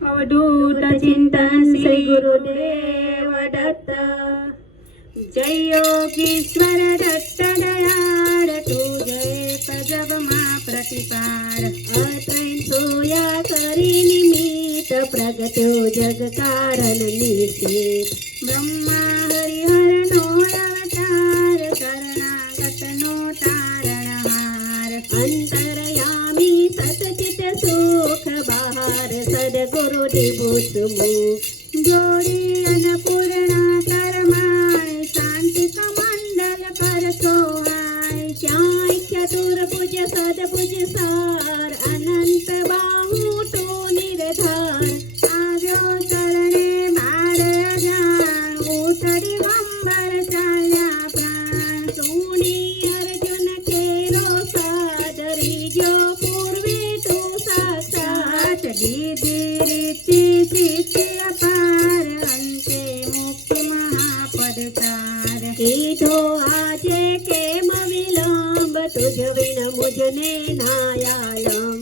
अवधूत चिंतन श्री गुरुदेव दत्त। जय योगीश्वर दत्त दयाळ तुझे जग मा प्रतिपार। अत्रैन सोया करी निमित्त प्रगट्यो जग कारण निश्चित। ब्रह्मा हरिहर नो अवतार शरणागत नो तारणहार। अंतरयामी सतचित सुख बहार सद्गुरु दिबुत मुख। जोडी अन्नपूर्णा करमाय शांति कमंडल कर सोहाय। श्याय चतुर्भुज सदभुज सार अनंत बाहु तो निर्धार। आव्यो चरणे मार जान उठड़ी गंबर चाल्या प्राण। सुनी अर्जुन केरो सादरी जो पूर्वे तू साक्षात। दीदी रीति सिद्धि अपार अंते मुक्ति महापदकार। कीधो आजे केम विलंब तुझ विन मुझने नायालम।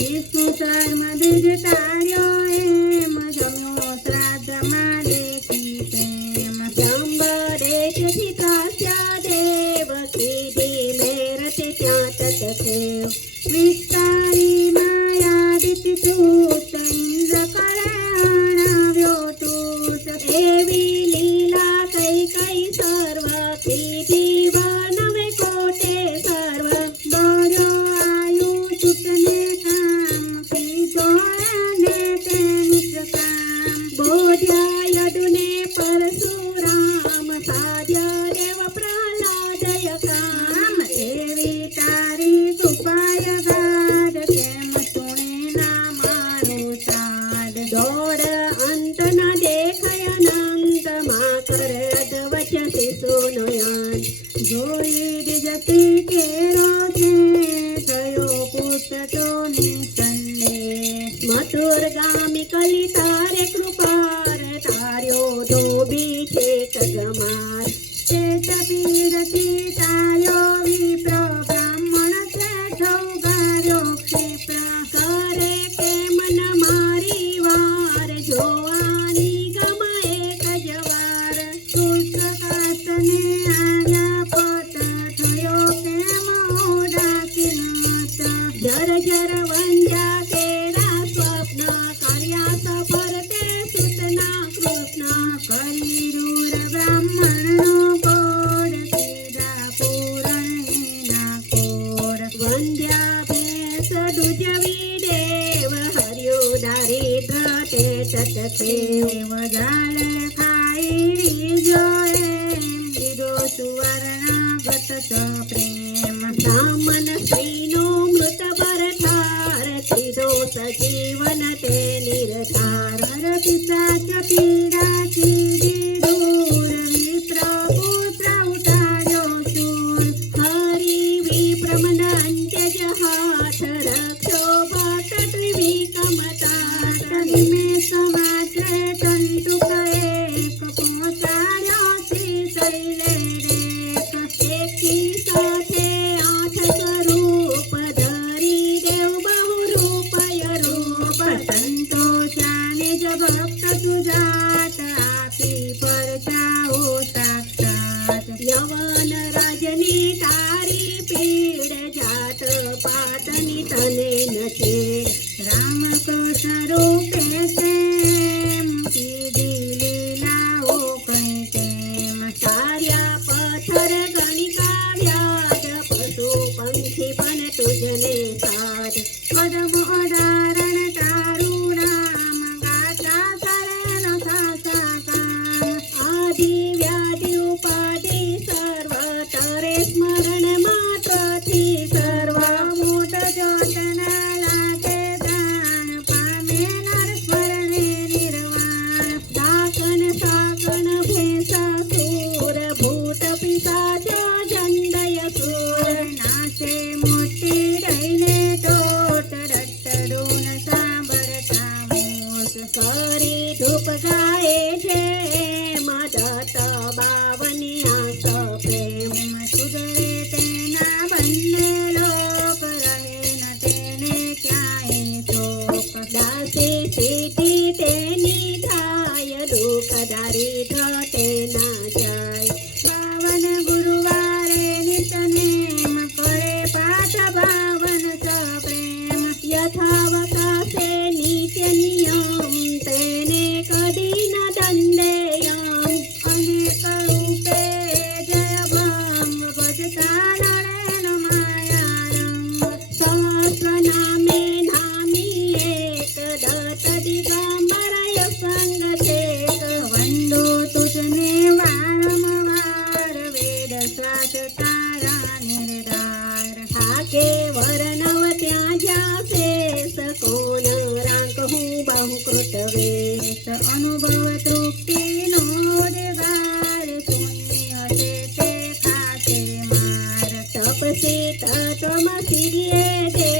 विष्णु कर्म द्विज कार्यो एम जम्यो श्राद्ध मा देखी प्रेम। शंभरेश सितास्या देव कीधी मेरते त्या तत्खेव। विस्तारी मायादिति सूत इंद्र कल्याणाव्यो तूत। एवी लीला कै कै सर्व कीधी वर्णवे कोटे सर्व। बरो आयु सुतने काम कीधो अनेके निष्काम। बोध्या यदुने परशुराम साध्य देव प्रह्लादय काम। एवी तारी कृपाय गाढ केम तुणे ना मारू साध। दौड़ अंत न देखय अनंत मा कर अद्वच शिशुनयन। जोई दिजती केरो थे थयो पुत्र तो निसंदेह। मथुरगामी कली तारे कृपार तार्यो धोबी छेक गमार। चेत पीडती तायो विप्र ब्राह्मण श्रेष्ठौ गार्यो क्षिप्र। करे के मन मारी वार जोवानी गम एक जवार। शुष्क काष्ठने आया पत थयो केम उदासीन मत। जर जर वंद्या केरा स्वप्न कर्या सफरते सूतना कृष्ण। करी रूर ब्राह्मणनो कोड कीधा पूरण एना कोड। वंद्या भेष दुजवी देव हर्यो दारिद्र ते तत्खेव। जाल खाई रीजो एम दीदो सुवर्णागत च प्रेम। सामन श्रीनो मृत भरठार कीधो सजीवन ते निरतार। हर पिशाच पीडा कीधी दूर विप्र पुत्र उतार्यो शूर। हरि विप्र मन अंत्यज हाथ रक्षो भट त्रिविक्रमतात। निमेष मात्रे तंतुक एक पहुंचायो श्रीशैले रेख। एकी साथे 8 स्वरूप धरी देव बहुरूपय रूप। संतोषाने ज भक्त सुजात आपी परचाओ साक्षात। यवन राजनी तारी पीड जात पातनी तने नचे। रामकृष्ण रूपे सेम कीधी लीलाओ कै तेम। सार्या पत्थर गणिका व्याज पशु पंखी पण तुझने साध। पदम उदाहरण तारू नाम गाता सरेन सासा काम। आदि व्याधि उपाधि सर्व तरे स्मरण मात्र थी सर्व। मोठ जोतना लागे दान पामे नर स्मरणे निर्वाण। दाकन साकन भेष सूर भूत पिशाच जंडय सूर। नाशे मोठी रैने तोट रट्टडून सांभरता मूस। करी धूप गाये छे मदत बावनिया स प्रेम। सुधरे तेना बन्ने लोक रहे न तेने क्याय शोक। दासी सीती દિગંબરય સંગ છે વંદો તુજને વારંવાર વેદ શાસ્ત્ર તારા નિર્ધાર હાકે વર્ણવ ત્યાં જાશે સકોન રાંક હું બહુ કૃત વેશ અનુભવ તૃપ્તિનો દેગાર શૂન્ય છે તે ખાતે માર તપસી તત્વમ સિદ્ધિએ જે